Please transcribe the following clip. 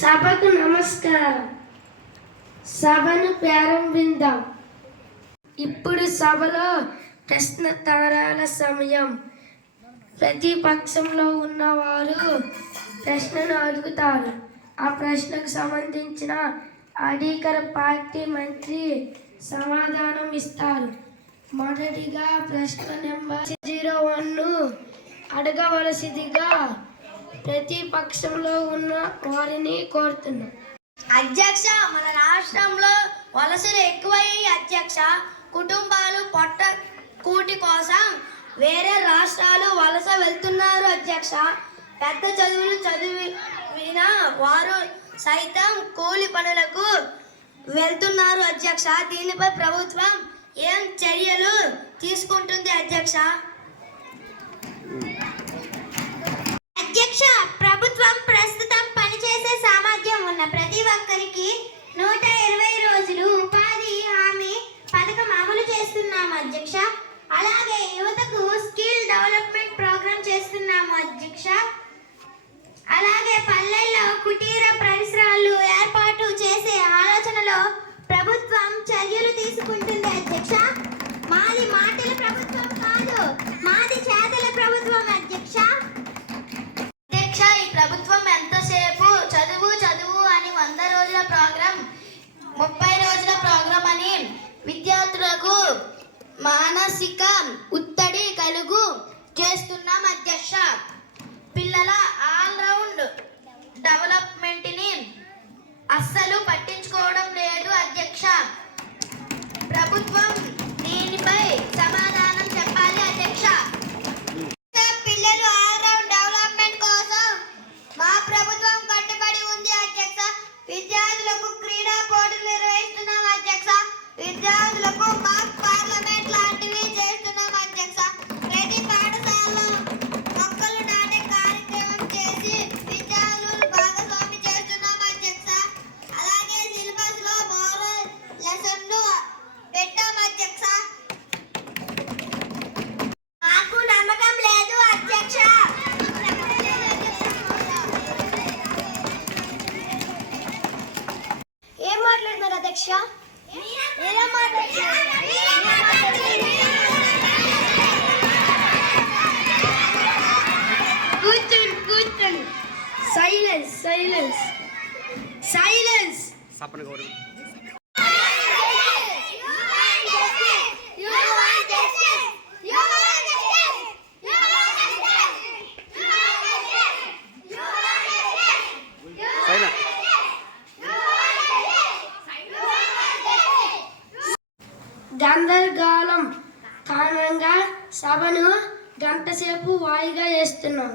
సభకు నమస్కారం. సభను ప్రారంభిద్దాం ఇప్పుడు సభలో ప్రశ్నోత్తరాల సమయం. ప్రతిపక్షంలో ఉన్నవారు ప్రశ్నను అడుగుతారు. ఆ ప్రశ్నకు సంబంధించిన అధికార పార్టీ మంత్రి సమాధానం ఇస్తారు. మొదటిగా ప్రశ్న నెంబర్ జీరో వన్ను అడగవలసిదిగా ప్రతిపక్షంలో ఉన్న వారిని కోరుతున్నా. అధ్యక్ష మన రాష్ట్రంలో వలసలు ఎక్కువయ్యాయి అధ్యక్ష కుటుంబాలు పొట్ట కూటి కోసం వేరే రాష్ట్రాలు వలస వెళ్తున్నారు అధ్యక్ష. పెద్ద చదువులు చదివిన వారు సైతం కూలి పనులకు వెళ్తున్నారు అధ్యక్ష. దీనిపై ప్రభుత్వం ఏం చర్యలు తీసుకుంటుంది అధ్యక్ష? అధ్యక్ష. అలాగే యువతకు స్కిల్ డెవలప్మెంట్ ప్రోగ్రామ్ చేస్తున్నాము అధ్యక్ష. అలాగే పల్లెల్లో కుటీర పరిసరాలు ఏర్పాటు చేసే ఆలోచనలో ప్రభుత్వం చర్యలు తీసుకుంటుంది అధ్యక్ష. మాది మాటల ప్రభుత్వం కాదు మాది చేతల ప్రభుత్వం అధ్యక్ష. అధ్యక్ష ఈ ప్రభుత్వం ఎంతసేపు చదువు చదువు అని వంద రోజుల ప్రోగ్రాం ముప్పై రోజుల ప్రోగ్రాం అని విద్యార్థులకు మానసిక ఒత్తిడి కలుగు చేస్తున్నాం అధ్యక్ష పిల్లల ఆల్రౌండ్ డెవలప్మెంట్ని అస్సలు పట్టించుకోవడం లేదు అధ్యక్ష. ప్రభుత్వం ரக்ஷா நிலமார் ரக்ஷா கூத்தன் கூத்தன் சைலன்ஸ் சைலன்ஸ் சைலன்ஸ் சாப்பிடுங்க ஒரு గందరగోళం కారణంగా సభను గంటసేపు వాయిగా వాయిదా చేస్తున్నాం